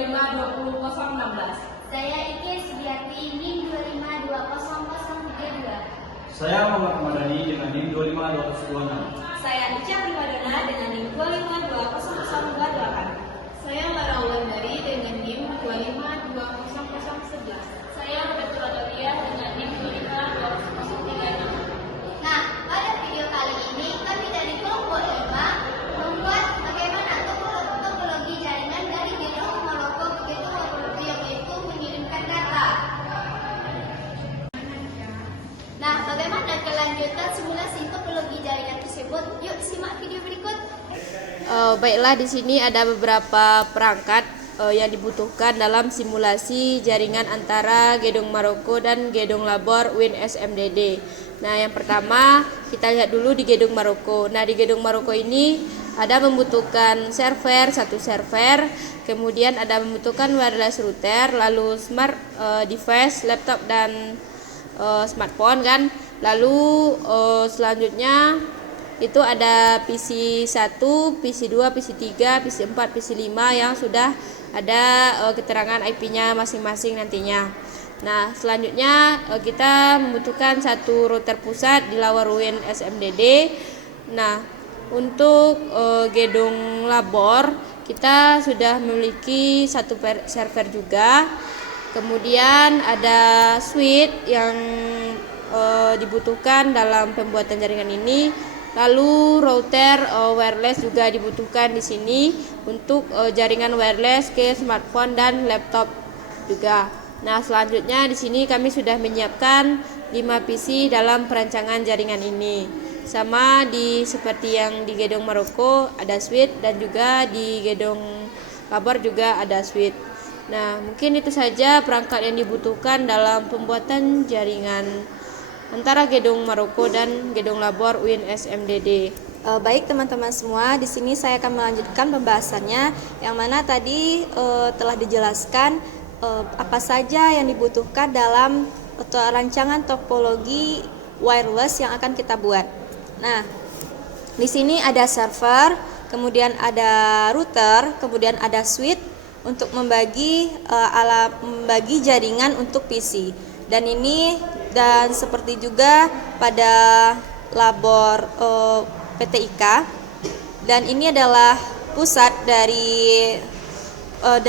NIM 252016. Saya Ike Sudiati, NIM 25200032. Saya Muhammad Ramadhani dengan NIM 25226. Saya Ica Primadona dengan NIM 25200228. Saya Lara Wulandari dengan NIM 252011. Saya Betul Adawiyah dengan NIM 252036. Nah, pada video kali ini kami dari kelompok 5 membuat bagaimana topologi jaringan dari gedung Maroko ke gedung Maroko, yaitu mengirimkan data. Nah, bagaimana kelanjutan simulasi topologi jaringan tersebut? Yuk simak video berikut. Baiklah, di sini ada beberapa perangkat yang dibutuhkan dalam simulasi jaringan antara gedung Maroko dan gedung labor Win SMDD. Nah, yang pertama kita lihat dulu di gedung Maroko. Nah, di gedung Maroko ini ada membutuhkan satu server, kemudian ada membutuhkan wireless router, lalu smart device, laptop dan smartphone kan. Lalu selanjutnya itu ada PC 1, PC 2, PC 3, PC 4, PC 5 yang sudah ada keterangan IP-nya masing-masing nantinya. Nah, selanjutnya kita membutuhkan satu router pusat di Lower Win SMDD. Nah, untuk gedung labor kita sudah memiliki satu server juga. Kemudian ada switch yang dibutuhkan dalam pembuatan jaringan ini. Lalu router wireless juga dibutuhkan di sini untuk jaringan wireless ke smartphone dan laptop juga. Nah, selanjutnya di sini kami sudah menyiapkan 5 PC dalam perancangan jaringan ini. Sama seperti yang di gedung Maroko ada switch dan juga di gedung labor juga ada switch. Nah, mungkin itu saja perangkat yang dibutuhkan dalam pembuatan jaringan antara gedung Maroko dan gedung labor Win SMDD. Baik teman-teman semua, di sini saya akan melanjutkan pembahasannya yang mana tadi telah dijelaskan apa saja yang dibutuhkan dalam rancangan topologi wireless yang akan kita buat. Nah, di sini ada server, kemudian ada router, kemudian ada switch untuk membagi jaringan untuk PC. Dan seperti juga pada labor PTIK, dan ini adalah pusat dan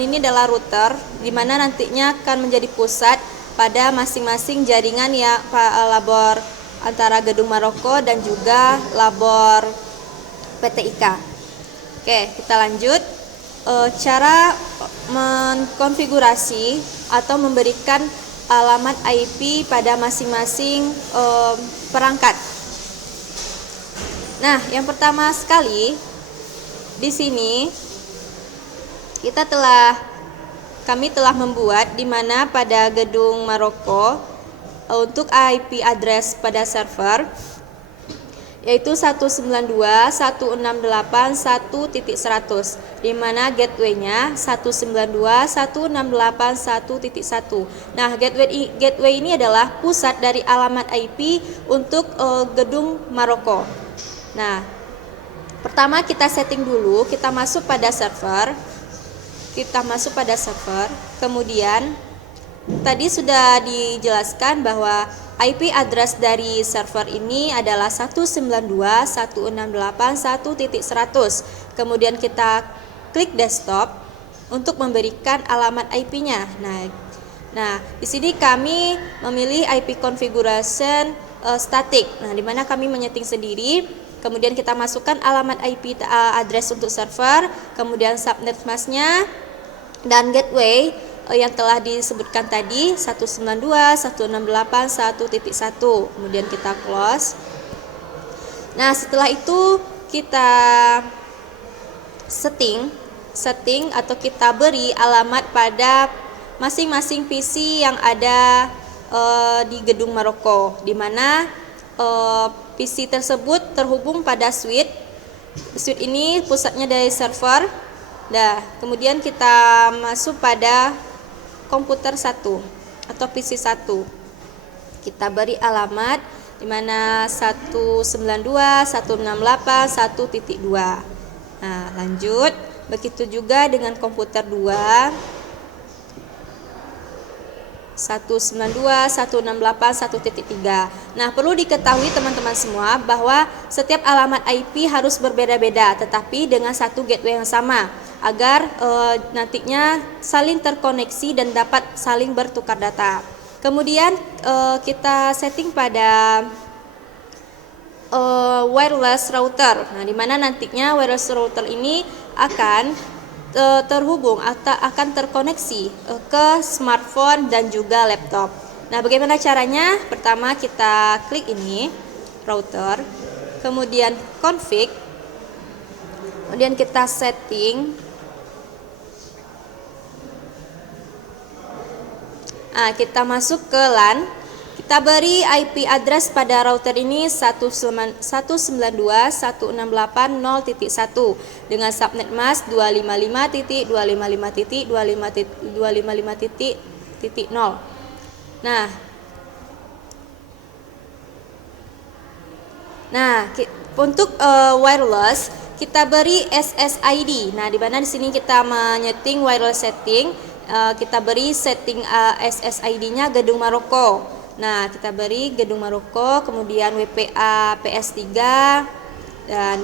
ini adalah router di mana nantinya akan menjadi pusat pada masing-masing jaringan ya labor antara gedung Maroko dan juga labor PTIK. Oke, kita lanjut. Cara mengkonfigurasi atau memberikan alamat IP pada masing-masing perangkat. Nah, yang pertama sekali di sini kami telah membuat di mana pada gedung Maroko untuk IP address pada server yaitu 192.168.1.100, di mana gateway-nya 192.168.1.1. Nah, gateway ini adalah pusat dari alamat IP untuk gedung Maroko. Nah, pertama kita setting dulu, kita masuk pada server. Kemudian tadi sudah dijelaskan bahwa IP address dari server ini adalah 192.168.1.100. Kemudian kita klik desktop untuk memberikan alamat IP-nya. Nah, di sini kami memilih IP configuration static. Nah, di mana kami menyeting sendiri. Kemudian kita masukkan alamat IP address untuk server, kemudian subnet masknya dan gateway yang telah disebutkan tadi 192.168.1.1. Kemudian kita close. Nah, setelah itu kita setting atau kita beri alamat pada masing-masing PC yang ada di gedung Maroko, di mana PC tersebut terhubung pada switch. Switch ini pusatnya dari server. Nah, kemudian kita masuk pada komputer 1 atau PC 1. Kita beri alamat di mana 192.168.1.2. Nah, lanjut. Begitu juga dengan komputer 2. 192.168.1.3. Nah, perlu diketahui teman-teman semua bahwa setiap alamat IP harus berbeda-beda tetapi dengan satu gateway yang sama agar nantinya saling terkoneksi dan dapat saling bertukar data. Kemudian kita setting pada wireless router. Nah, di mana nantinya wireless router ini akan terhubung atau akan terkoneksi ke smartphone dan juga laptop. Nah, bagaimana caranya? Pertama kita klik ini router, kemudian config, kemudian kita setting. Nah, kita masuk ke LAN. Kita beri IP address pada router ini 192.168.0.1 dengan subnet mask 255.255.255.0. Nah, untuk wireless kita beri SSID. Nah, di mana di sini kita menyeting wireless setting, kita beri setting SSID-nya Gedung Maroko. Nah, kita beri Gedung Maroko, kemudian WPA PS3, dan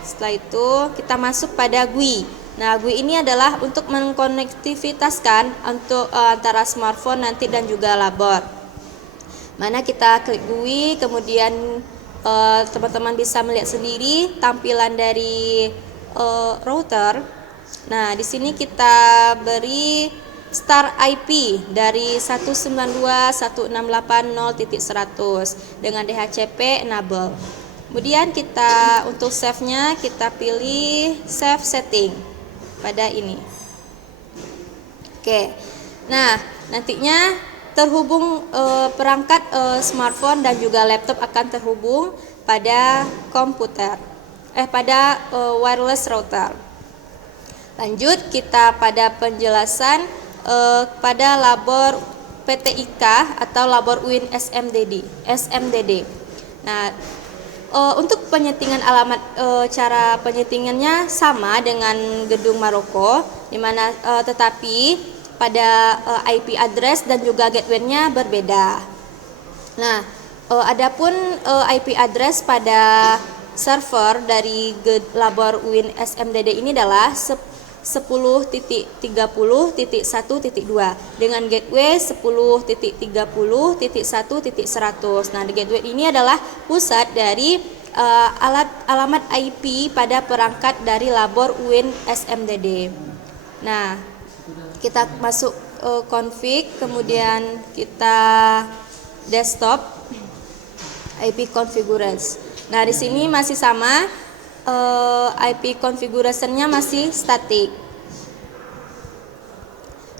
setelah itu kita masuk pada GUI. Nah, GUI ini adalah untuk mengkonektivitaskan untuk antara smartphone nanti dan juga labor. Mana kita klik GUI, kemudian teman-teman bisa melihat sendiri tampilan dari router. Nah, di sini kita beri start IP dari 192.168.0.100 dengan DHCP enable. Kemudian kita untuk save-nya kita pilih save setting pada ini. Oke. Nah, nantinya terhubung perangkat smartphone dan juga laptop akan terhubung pada komputer pada wireless router. Lanjut kita pada penjelasan pada labor PTIK atau labor UIN SMDD. Nah, untuk penyetingan alamat, cara penyetingannya sama dengan Gedung Maroko, di mana tetapi pada IP address dan juga gateway-nya berbeda. Nah, adapun IP address pada server dari labor UIN SMDD ini adalah 10.30.1.2 dengan gateway 10.30.1.100. Nah, di gateway ini adalah pusat dari alamat IP pada perangkat dari labor UIN SMDD. Nah, kita masuk config, kemudian kita desktop IP configurations. Nah, di sini masih sama. IP configuration-nya masih static.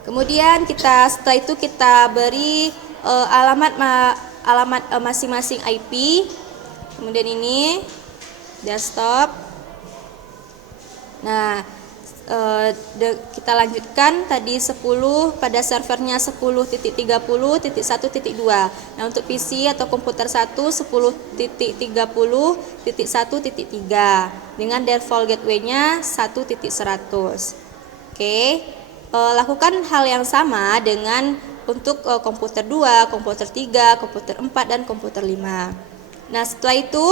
Kemudian setelah itu kita beri alamat masing-masing IP. Kemudian ini desktop. Nah, kita lanjutkan tadi 10 pada servernya 10.30.1.2. Nah, untuk PC atau komputer 1 10.30.1.3 dengan default gateway-nya 1.100. Oke. Lakukan hal yang sama dengan untuk komputer 2, komputer 3, komputer 4 dan komputer 5. Nah, setelah itu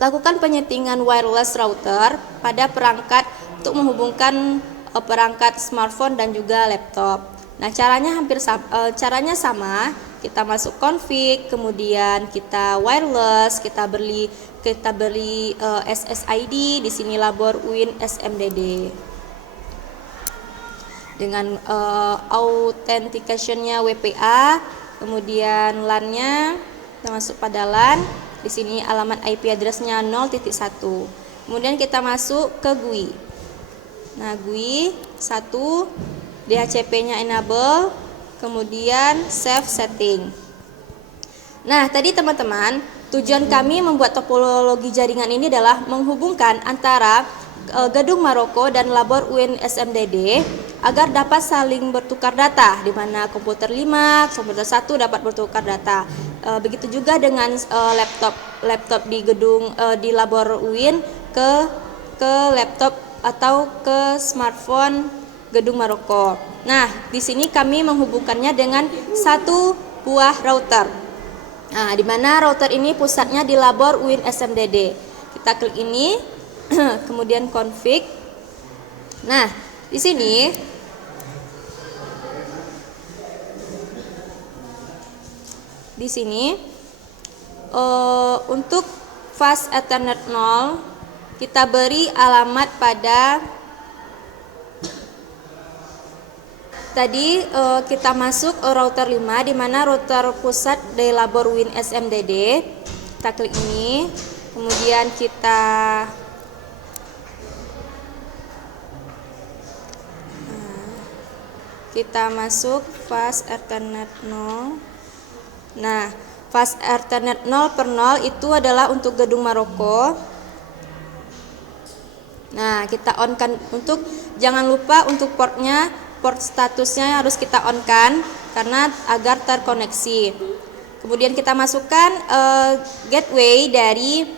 lakukan penyetingan wireless router pada perangkat untuk menghubungkan perangkat smartphone dan juga laptop. Nah, caranya caranya sama. Kita masuk config, kemudian kita wireless, kita beri SSID di sini labor UIN SMDD. Dengan authentication-nya WPA, kemudian LAN-nya kita masuk pada LAN. Di sini alamat IP address-nya 0.1. Kemudian kita masuk ke GUI. Nah, GUI 1, DHCP-nya enable, kemudian save setting. Nah, tadi teman-teman, tujuan kami membuat topologi jaringan ini adalah menghubungkan antara Gedung Maroko dan labor UIN SMDD agar dapat saling bertukar data, di mana komputer 5, komputer 1 dapat bertukar data. Begitu juga dengan laptop di gedung di labor UIN ke laptop atau ke smartphone gedung Maroko. Nah, di sini kami menghubungkannya dengan satu buah router. Nah, di mana router ini pusatnya di labor UIN SMDD. Kita klik ini, kemudian config. Nah, di sini untuk fast Ethernet 0 kita beri alamat pada tadi kita masuk router 5 di mana router pusat dari labor UIN SMDD. Kita klik ini, kemudian kita masuk fast Ethernet 0. Nah, fast Ethernet 0/0 itu adalah untuk gedung Maroko. Nah, kita on kan untuk jangan lupa untuk portnya, port statusnya harus kita on kan karena agar terkoneksi. Kemudian kita masukkan gateway dari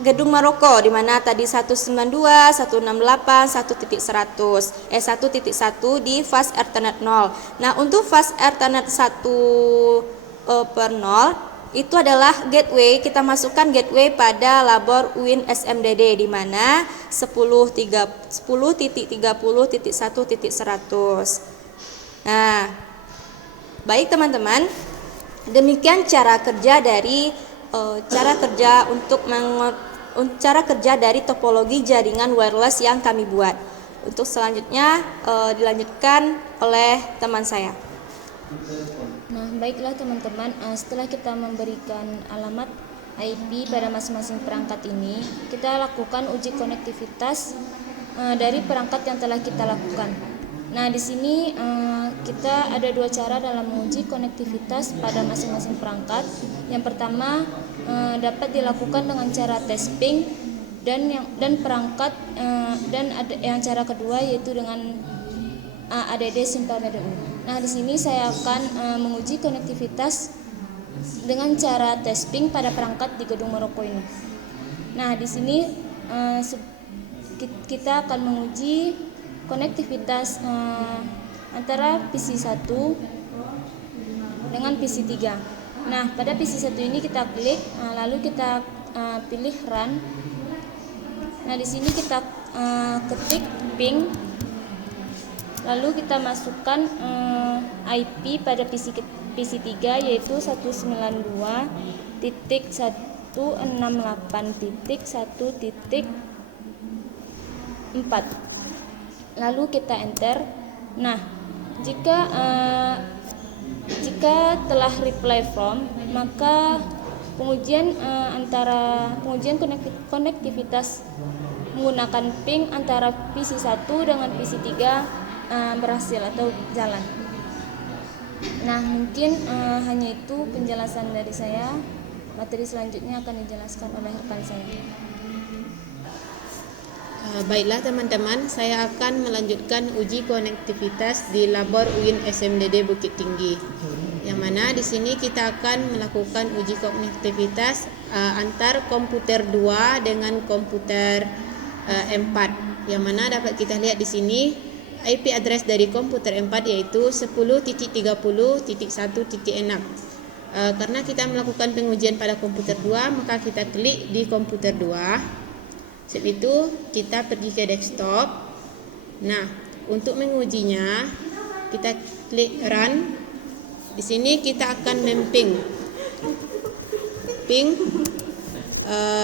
gedung Maroko di mana tadi 192, 168, 1.1 di fast Ethernet 0. Nah, untuk fast Ethernet 1/0 itu adalah gateway, kita masukkan gateway pada labor UIN SMDD di mana 10.30.1.100. Nah, baik teman-teman, demikian cara kerja dari cara kerja dari topologi jaringan wireless yang kami buat. Untuk selanjutnya dilanjutkan oleh teman saya. Nah, baiklah teman-teman, setelah kita memberikan alamat IP pada masing-masing perangkat ini, kita lakukan uji konektivitas dari perangkat yang telah kita lakukan. Nah, di sini kita ada dua cara dalam menguji konektivitas pada masing-masing perangkat. Yang pertama dapat dilakukan dengan cara test ping dan perangkat dan ada yang cara kedua yaitu dengan ADD Simple PDU. Nah, di sini saya akan menguji konektivitas dengan cara test ping pada perangkat di gedung Maroko ini. Nah, di sini kita akan menguji konektivitas antara PC 1 dengan PC 3. Nah, pada PC 1 ini kita klik, lalu kita pilih run. Nah, di sini kita ketik ping, lalu kita masukkan IP pada PC 3 yaitu 192.168.1.4. Lalu kita enter. Nah, jika telah reply from, maka pengujian konektivitas menggunakan ping antara PC 1 dengan PC 3 berhasil atau jalan. Nah, mungkin hanya itu penjelasan dari saya. Materi selanjutnya akan dijelaskan oleh rekan saya. Baiklah teman-teman, saya akan melanjutkan uji konektivitas di labor UIN SMDD Bukit Tinggi. Yang mana di sini kita akan melakukan uji konektivitas antar komputer 2 dengan komputer 4. Yang mana dapat kita lihat di sini IP address dari komputer 4 yaitu 10.30.1.6. Karena kita melakukan pengujian pada komputer 2, maka kita klik di komputer 2. Setelah itu kita pergi ke desktop. Nah, untuk mengujinya kita klik run. Di sini kita akan memping ping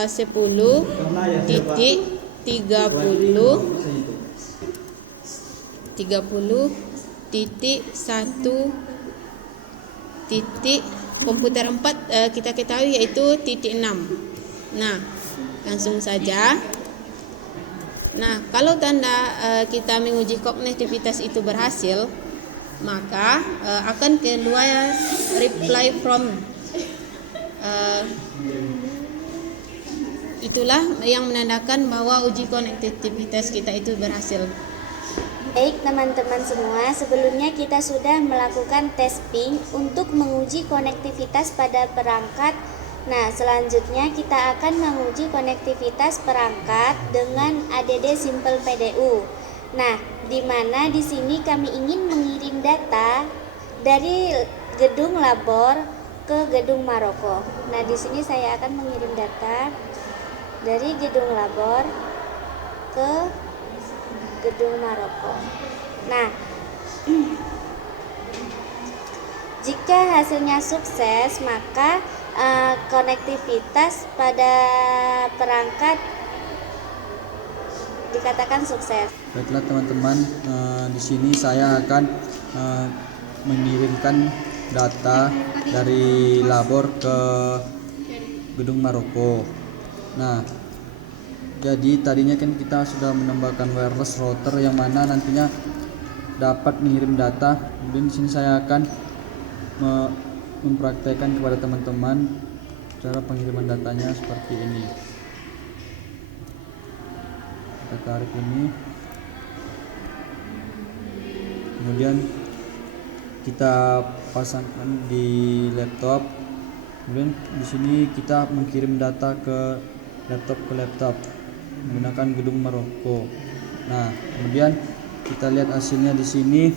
10.30.1. Komputer 4 kita ketahui yaitu titik 6. Nah, langsung saja. Nah, kalau tanda kita menguji konektivitas itu berhasil, maka akan keluar reply from. Itulah yang menandakan bahwa uji konektivitas kita itu berhasil. Baik teman-teman semua, sebelumnya kita sudah melakukan tes ping untuk menguji konektivitas pada perangkat. Nah, selanjutnya kita akan menguji konektivitas perangkat dengan ADD Simple PDU. Nah, di mana di sini kami ingin mengirim data dari gedung labor ke gedung Maroko. Nah, di sini saya akan mengirim data dari gedung labor ke gedung Maroko. Nah, jika hasilnya sukses, maka konektivitas pada perangkat dikatakan sukses. Baiklah teman-teman, di sini saya akan mengirimkan data dari labor ke gedung Maroko. Nah, jadi tadinya kan kita sudah menambahkan wireless router yang mana nantinya dapat mengirim data. Kemudian di sini saya akan mempraktekkan kepada teman-teman cara pengiriman datanya seperti ini. Kita tarik ini, kemudian kita pasangkan di laptop. Kemudian di sini kita mengirim data ke laptop menggunakan gedung Maroko. Nah, kemudian kita lihat hasilnya di sini.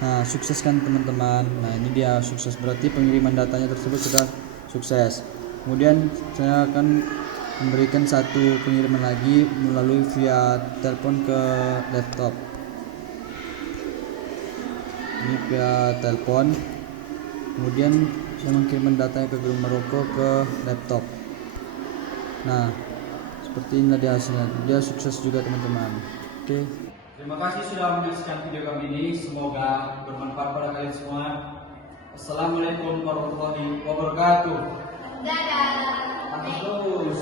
Nah, sukses kan teman-teman. Nah, ini dia sukses, berarti pengiriman datanya tersebut sudah sukses. Kemudian saya akan memberikan satu pengiriman lagi melalui via telepon ke laptop. Ini via telepon. Kemudian saya mengirimkan datanya ke gedung Maroko ke laptop. Nah, seperti inilah dia hasilnya. Dia sukses juga teman-teman. Oke. Terima kasih sudah menyaksikan video kami ini. Semoga bermanfaat pada kalian semua. Assalamualaikum warahmatullahi wabarakatuh. Dadah. Terus.